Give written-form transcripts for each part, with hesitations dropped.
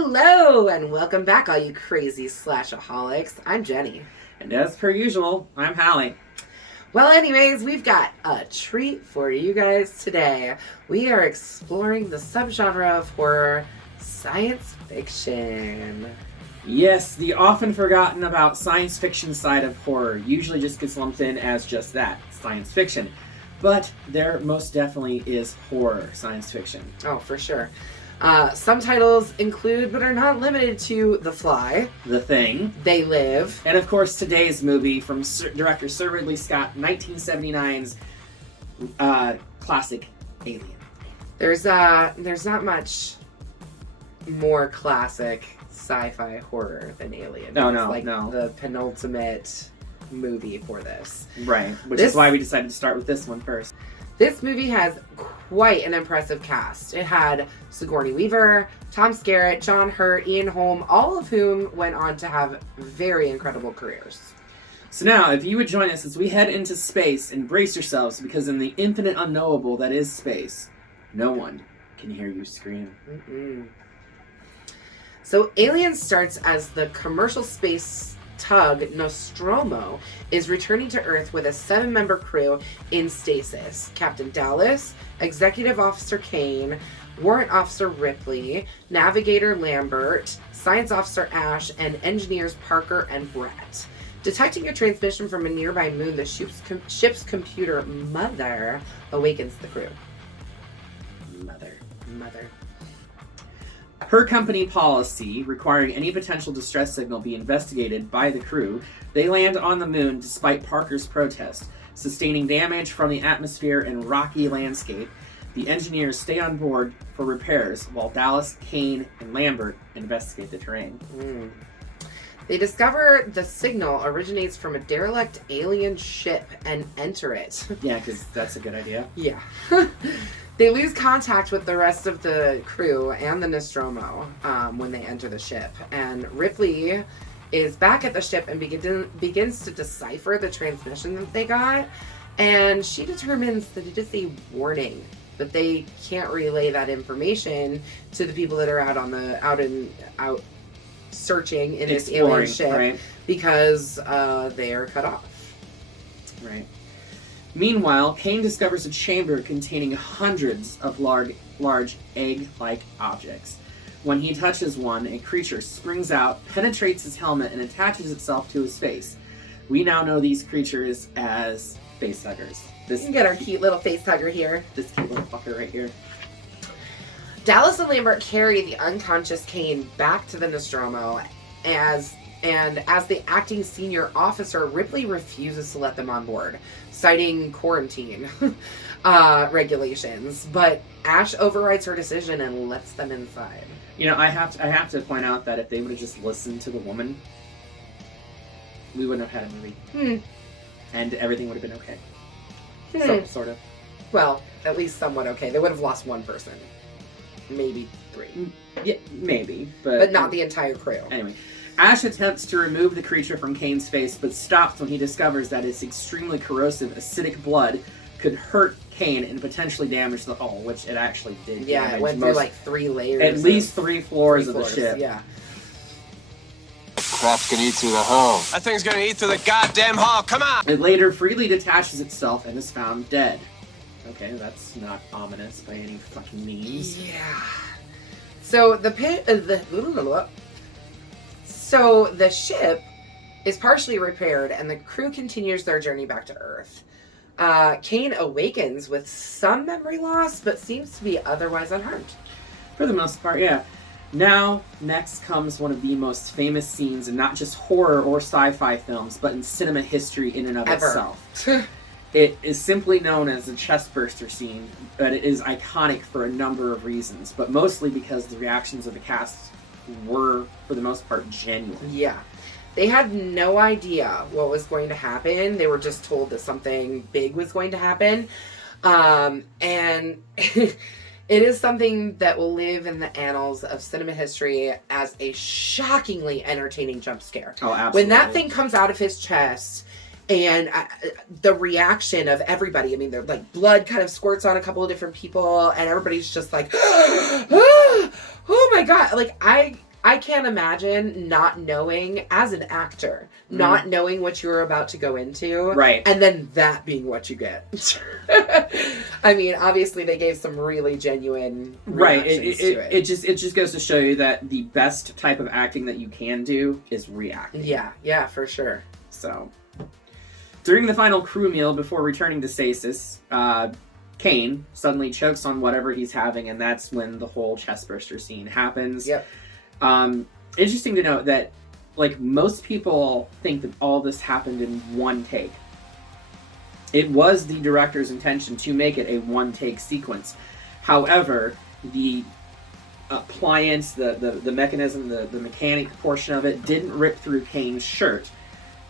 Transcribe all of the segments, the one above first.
Hello, and welcome back, all you crazy slashaholics. I'm Jenny. And as per usual, I'm Hallie. Well, anyways, we've got a treat for you guys today. We are exploring the subgenre of horror, science fiction. Yes, the often forgotten about science fiction side of horror usually just gets lumped in as just that, science fiction. But there most definitely is horror science fiction. Oh, for sure. Some titles include, but are not limited to, The Fly, The Thing, They Live, and of course today's movie from Director Sir Ridley Scott, 1979's classic Alien. There's not much more classic sci-fi horror than Alien. No, It's no. The penultimate movie for this. Right, which is why we decided to start with this one first. This movie has quite an impressive cast. It had Sigourney Weaver, Tom Skerritt, John Hurt, Ian Holm, all of whom went on to have very incredible careers. So now, if you would join us as we head into space, embrace yourselves, because in the infinite unknowable that is space, no one can hear you scream. Mm-mm. So Alien starts as the commercial space tug Nostromo is returning to Earth with a 7-member crew in stasis. Captain Dallas, Executive Officer Kane, Warrant Officer Ripley, Navigator Lambert, Science Officer Ash, and Engineers Parker and Brett. Detecting a transmission from a nearby moon, the ship's computer, Mother, awakens the crew. Mother. Per company policy, requiring any potential distress signal be investigated by the crew, they land on the moon despite Parker's protest, sustaining damage from the atmosphere and rocky landscape. The engineers stay on board for repairs, while Dallas, Kane, and Lambert investigate the terrain. They discover the signal originates from a derelict alien ship and enter it. Yeah, because that's a good idea. Yeah. They lose contact with the rest of the crew and the Nostromo when they enter the ship. And Ripley is back at the ship and begins to decipher the transmission that they got. And she determines that it is a warning, that they can't relay that information to the people that are out searching in this alien ship, right? Because they are cut off. Right. Meanwhile, Kane discovers a chamber containing hundreds of large egg-like objects. When he touches one, a creature springs out, penetrates his helmet, and attaches itself to his face. We now know these creatures as facehuggers. We can get our cute little facehugger here. This cute little fucker right here. Dallas and Lambert carry the unconscious Kane back to the Nostromo, as the acting senior officer, Ripley refuses to let them on board, citing quarantine regulations. But Ash overrides her decision and lets them inside. You know, I have to point out that if they would have just listened to the woman, we wouldn't have had a movie. And everything would have been okay. Sort of. Well, at least somewhat okay. They would have lost one person. Maybe 3. Yeah, maybe. But not the entire crew. Anyway. Ash attempts to remove the creature from Kane's face, but stops when he discovers that its extremely corrosive, acidic blood could hurt Kane and potentially damage the hull, which it actually did. Yeah, it went through like 3 layers. At least 3 floors of the ship. Yeah. Crap's gonna eat through the hull. That thing's gonna eat through the goddamn hull. Come on! It later freely detaches itself and is found dead. Okay, that's not ominous by any fucking means. Yeah. So the ship is partially repaired, and the crew continues their journey back to Earth. Kane awakens with some memory loss, but seems to be otherwise unharmed. For the most part, yeah. Now, next comes one of the most famous scenes in not just horror or sci-fi films, but in cinema history in and of itself. It is simply known as the chestburster scene, but it is iconic for a number of reasons, but mostly because the reactions of the cast were, for the most part, genuine. Yeah. They had no idea what was going to happen. They were just told that something big was going to happen. And it is something that will live in the annals of cinema history as a shockingly entertaining jump scare. Oh, absolutely. When that thing comes out of his chest, and the reaction of everybody, I mean, they're like blood kind of squirts on a couple of different people, and everybody's just like, oh my God. Like, I can't imagine not knowing, as an actor, not knowing what you were about to go into. Right. And then that being what you get. I mean, obviously they gave some really genuine reactions to it. It just goes to show you that the best type of acting that you can do is reacting. Yeah, for sure. So, during the final crew meal before returning to stasis, Kane suddenly chokes on whatever he's having, and that's when the whole chestburster scene happens. Yep. Interesting to note that, like, most people think that all this happened in one take. It was the director's intention to make it a one-take sequence. However, the appliance, the mechanism, the mechanic portion of it didn't rip through Kane's shirt.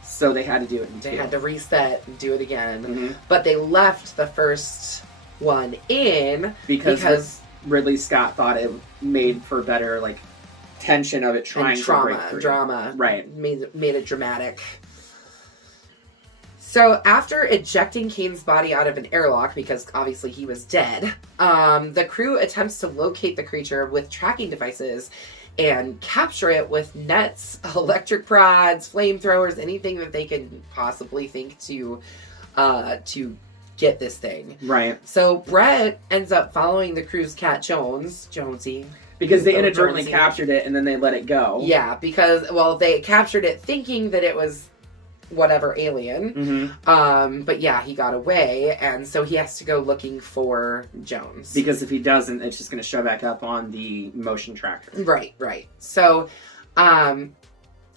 So they had to do it in two. They had to reset and do it again. Mm-hmm. But they left the first one in because Ridley Scott thought it made for better, like, tension of it trying to break through. Drama. Right. Made it dramatic. So after ejecting Kane's body out of an airlock, because obviously he was dead, the crew attempts to locate the creature with tracking devices and capture it with nets, electric prods, flamethrowers, anything that they can possibly think to get this thing. Right. So Brett ends up following the crew's cat Jonesy. Because they inadvertently captured it and then they let it go. Yeah, because, well, they captured it thinking that it was whatever alien. Mm-hmm. But yeah, he got away, and so he has to go looking for Jones. Because if he doesn't, it's just going to show back up on the motion tracker. Right. So,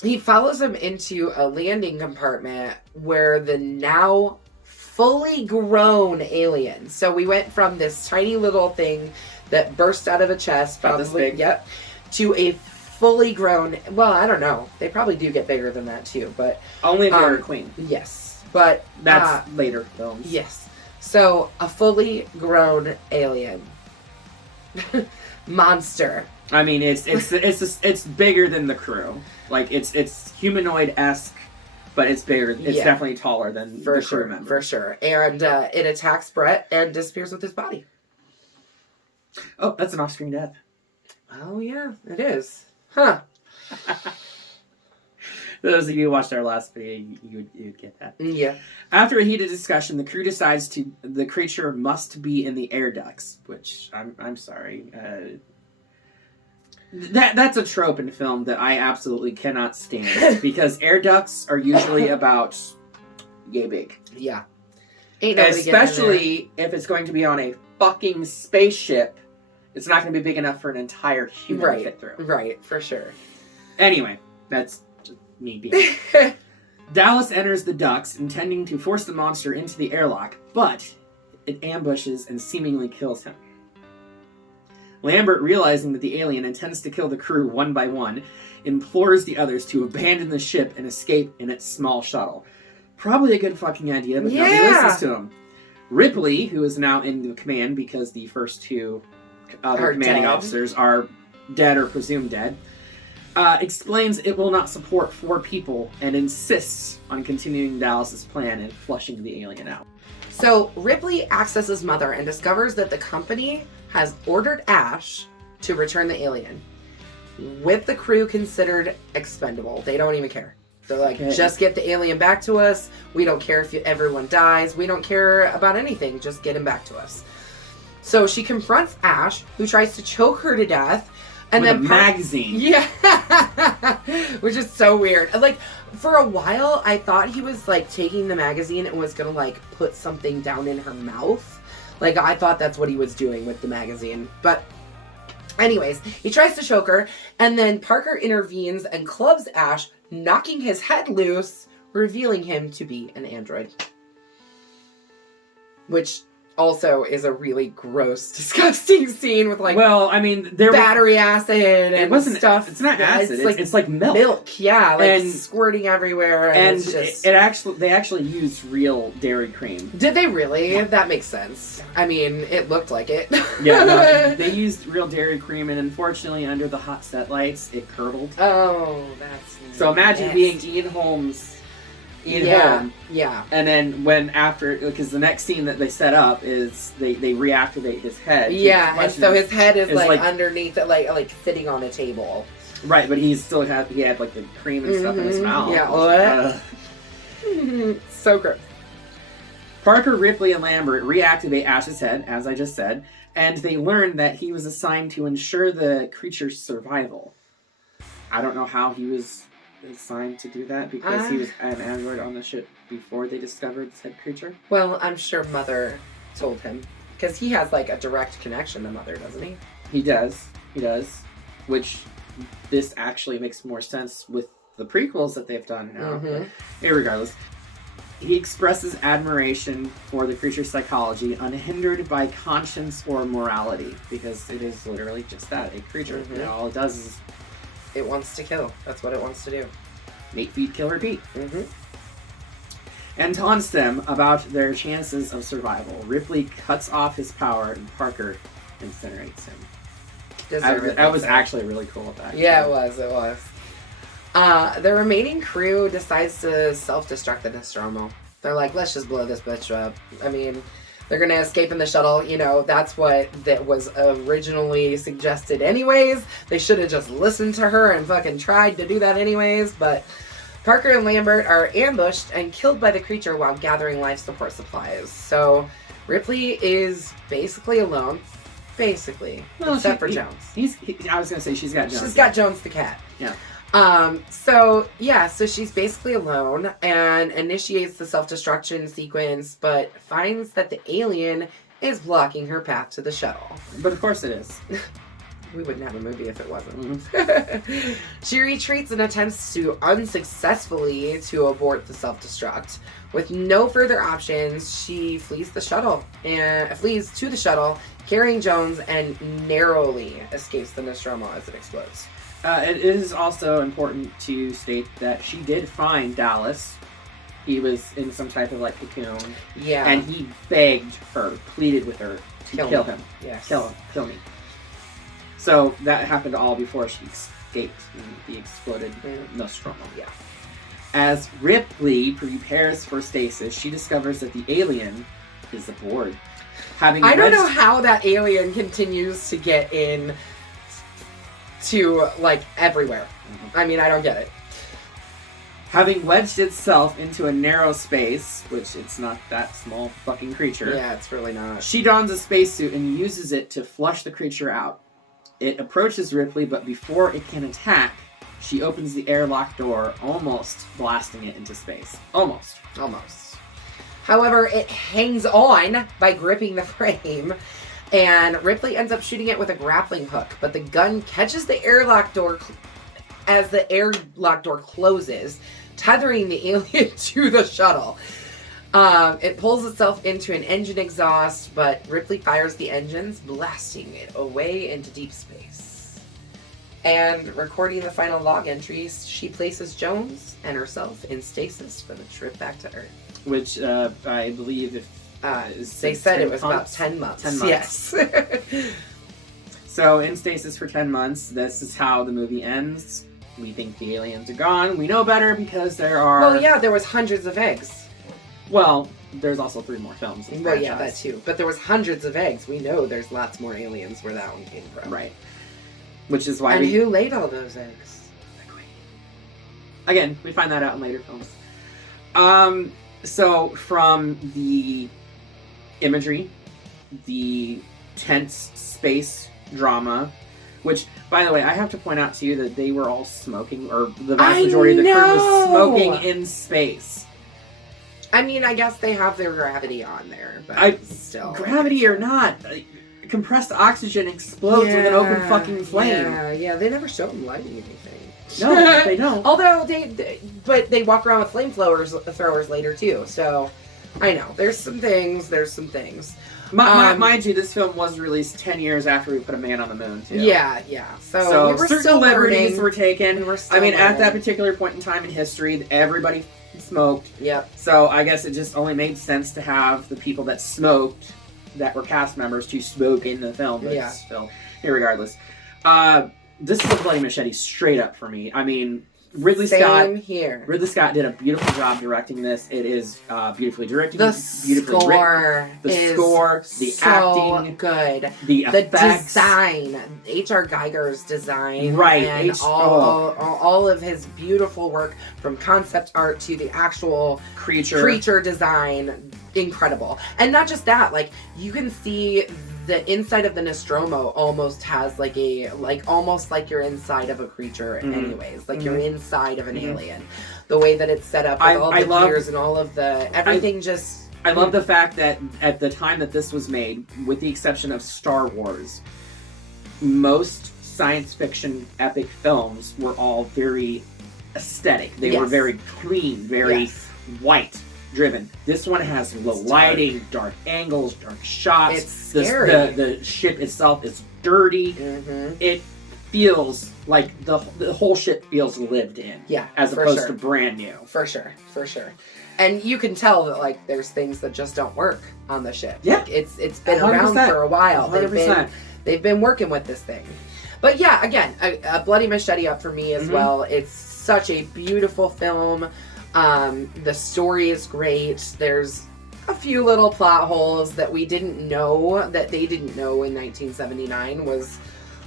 he follows him into a landing compartment where the now fully grown alien. So we went from this tiny little thing that burst out of a chest, about this big. Yep, to a fully grown. Well, I don't know. They probably do get bigger than that too, but only if they're a queen. Yes, but that's later films. Yes, so a fully grown alien monster. I mean, it's bigger than the crew. Like it's humanoid-esque, but it's bigger. It's definitely taller than the crew member. For sure. And it attacks Brett and disappears with his body. Oh, that's an off-screen death. Oh, yeah, it is. Huh. Those of you who watched our last video, you'd get that. Yeah. After a heated discussion, the crew decides the creature must be in the air ducts, which I'm sorry. That's a trope in film that I absolutely cannot stand because air ducts are usually about yay big. Yeah. Especially if it's going to be on a fucking spaceship. It's not going to be big enough for an entire human to fit through. Right, for sure. Anyway, that's just me being... Dallas enters the ducts, intending to force the monster into the airlock, but it ambushes and seemingly kills him. Lambert, realizing that the alien intends to kill the crew one by one, implores the others to abandon the ship and escape in its small shuttle. Probably a good fucking idea, but nobody listens to him. Ripley, who is now in the command because the first two other commanding officers are dead or presumed dead, explains it will not support 4 people and insists on continuing Dallas's plan and flushing the alien out. So Ripley accesses Mother and discovers that the company has ordered Ash to return the alien, with the crew considered expendable. They don't even care. They're like, just get the alien back to us. We don't care if everyone dies. We don't care about anything. Just get him back to us. So she confronts Ash, who tries to choke her to death. And with then a magazine. Yeah. Which is so weird. Like, for a while, I thought he was, like, taking the magazine and was gonna, like, put something down in her mouth. Like, I thought that's what he was doing with the magazine. But anyways, he tries to choke her, and then Parker intervenes and clubs Ash, knocking his head loose, revealing him to be an android. Which also is a really gross, disgusting scene with, like, well, I mean, battery acid and stuff. It's not acid. It's like milk. Milk, yeah, like and squirting everywhere. And it's just... they actually used real dairy cream. Did they really? That makes sense. I mean, it looked like it. Yeah, no, they used real dairy cream, and unfortunately, under the hot set lights, it curdled. Oh, that's so imagine being Ian Holmes. Home. Yeah. And then because the next scene that they set up is they reactivate his head. Yeah, and so his head is like underneath it, like sitting on a table. Right, but he had like the cream and stuff in his mouth. Yeah. So gross. Parker, Ripley, and Lambert reactivate Ash's head, as I just said, and they learn that he was assigned to ensure the creature's survival. I don't know how he was assigned to do that, because he was an android on the ship before they discovered said creature. Well, I'm sure Mother told him, because he has like a direct connection to Mother, doesn't he? He does. Which this actually makes more sense with the prequels that they've done now. Irregardless, he expresses admiration for the creature's psychology, unhindered by conscience or morality, because it is literally just that, a creature. You know, all it does is... It wants to kill. That's what it wants to do. Mate, feed, kill, repeat. And taunts them about their chances of survival. Ripley cuts off his power, and Parker incinerates him. That was actually really cool. Yeah, it was. The remaining crew decides to self-destruct the Nostromo. They're like, let's just blow this bitch up. I mean, they're going to escape in the shuttle. You know, that's what that was originally suggested anyways. They should have just listened to her and fucking tried to do that anyways. But Parker and Lambert are ambushed and killed by the creature while gathering life support supplies. So Ripley is basically alone. Basically. Well, except for Jones. I was going to say she's got Jones. She's got Jones the cat. Yeah. So she's basically alone and initiates the self-destruction sequence, but finds that the alien is blocking her path to the shuttle. But of course it is. We wouldn't have a movie if it wasn't. She retreats and attempts to unsuccessfully to abort the self-destruct. With no further options, she flees to the shuttle, carrying Jones, and narrowly escapes the Nostromo as it explodes. It is also important to state that she did find Dallas. He was in some type of like cocoon. Yeah. And he begged her, pleaded with her to kill him. Yes. Kill me. So that happened all before she escaped the exploded Nostromo. Yeah. As Ripley prepares for stasis, she discovers that the alien is aboard. I don't know how that alien continues to get in to, like, everywhere. I mean, I don't get it. Having wedged itself into a narrow space, which it's not that small fucking creature. Yeah, it's really not. She dons a spacesuit and uses it to flush the creature out. It approaches Ripley, but before it can attack, she opens the airlock door, almost blasting it into space. Almost. However, it hangs on by gripping the frame, and Ripley ends up shooting it with a grappling hook, but the gun catches the airlock door as the airlock door closes, tethering the alien to the shuttle. It pulls itself into an engine exhaust, but Ripley fires the engines, blasting it away into deep space. And recording the final log entries, she places Jones and herself in stasis for the trip back to Earth. Which I believe they said it was about 10 months. 10 months. Yes. So in stasis for 10 months, this is how the movie ends. We think the aliens are gone. We know better because there are... Well, yeah, there was hundreds of eggs. Well, there's also 3 more films. Well, yeah, that too. But there was hundreds of eggs. We know there's lots more aliens where that one came from. Right. Which is why who laid all those eggs? The Queen. Again, we find that out in later films. So, from the imagery, the tense space drama, which, by the way, I have to point out to you that they were all smoking, or the vast majority of the crew was smoking in space. I mean, I guess they have their gravity on there, but still. Gravity or not, compressed oxygen explodes with an open fucking flame. Yeah, they never showed them lighting anything. No, they don't. Although they walk around with flamethrowers later too. So I know there's some things. Mind you, this film was released 10 years after we put a man on the moon too. Yeah. So we were certain still liberties were taken. At that learning. particular point in time in history, everybody smoked. Yep. So I guess it just only made sense to have the people that smoked, that were cast members, to smoke in the film. But still, irregardless. This is a bloody machete straight up for me. I mean, Ridley Same here. Ridley Scott did a beautiful job directing this. It is beautifully directed, The beautifully score written. The is score, the so acting, good. the effects, design, H.R. Geiger's design, right? And all of his beautiful work, from concept art to the actual creature design, incredible. And not just that, like, you can see the inside of the Nostromo almost has almost like you're inside of a creature anyways. Like you're inside of an alien. The way that it's set up with all the gears and all of the everything I love the fact that at the time that this was made, with the exception of Star Wars, most science fiction epic films were all very aesthetic. They were very clean, very white driven. This one has low lighting, dark angles, dark shots. It's scary. The ship itself is dirty. It feels like the whole ship feels lived in. Yeah, as opposed to brand new. For sure. And you can tell that, like, there's things that just don't work on the ship. Yeah, like, it's been 100%. around for a while. 100%. They've been working with this thing. But yeah, again, a bloody machete up for me as well. It's such a beautiful film. The story is great. There's a few little plot holes that we didn't know, that they didn't know in 1979 was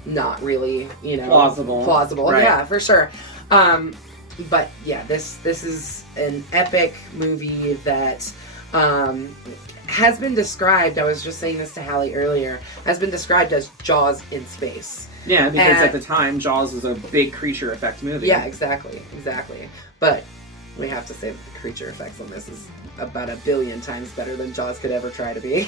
not really, plausible. Right. Yeah, for sure. But yeah, this is an epic movie that has been described, I was just saying this to Hallie earlier, has been described as Jaws in space. Yeah, because at the time, Jaws was a big creature effect movie. Yeah, exactly. But we have to say that the creature effects on this is about 1 billion times better than Jaws could ever try to be.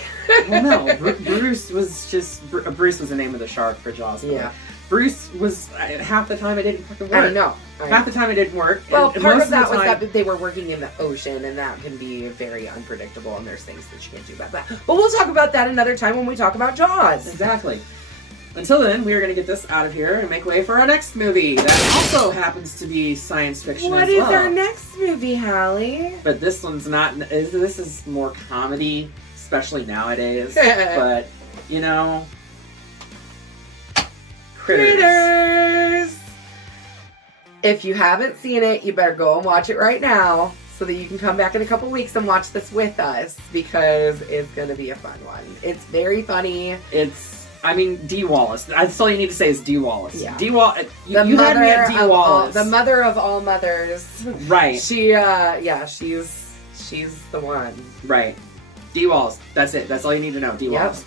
Well, no, Bruce was the name of the shark for Jaws. Yeah. Bruce was, half the time it didn't fucking work. I know. Half the time it didn't work. Well, and part most of that the was time, that they were working in the ocean, and that can be very unpredictable, and there's things that you can't do about that. But we'll talk about that another time when we talk about Jaws. Exactly. Until then, we are going to get this out of here and make way for our next movie that also happens to be science fiction What as is well. our next movie, Hallie? But this one's not... This is more comedy, especially nowadays. But, Critters! If you haven't seen it, you better go and watch it right now so that you can come back in a couple weeks and watch this with us, because it's going to be a fun one. It's very funny. Dee Wallace. That's all you need to say is Dee Wallace. Yeah. Dee Wallace. You had me at Dee Wallace. The mother of all mothers. Right. She's the one. Right. Dee Wallace. That's it. That's all you need to know. Dee Wallace.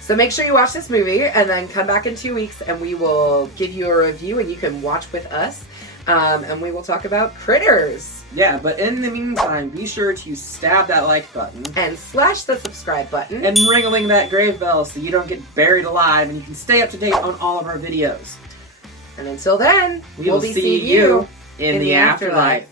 So make sure you watch this movie and then come back in 2 weeks and we will give you a review and you can watch with us. And we will talk about Critters. Yeah, but in the meantime, be sure to stab that like button. And slash the subscribe button. And ring-a-ling that grave bell so you don't get buried alive and you can stay up to date on all of our videos. And until then, we will see you in the afterlife.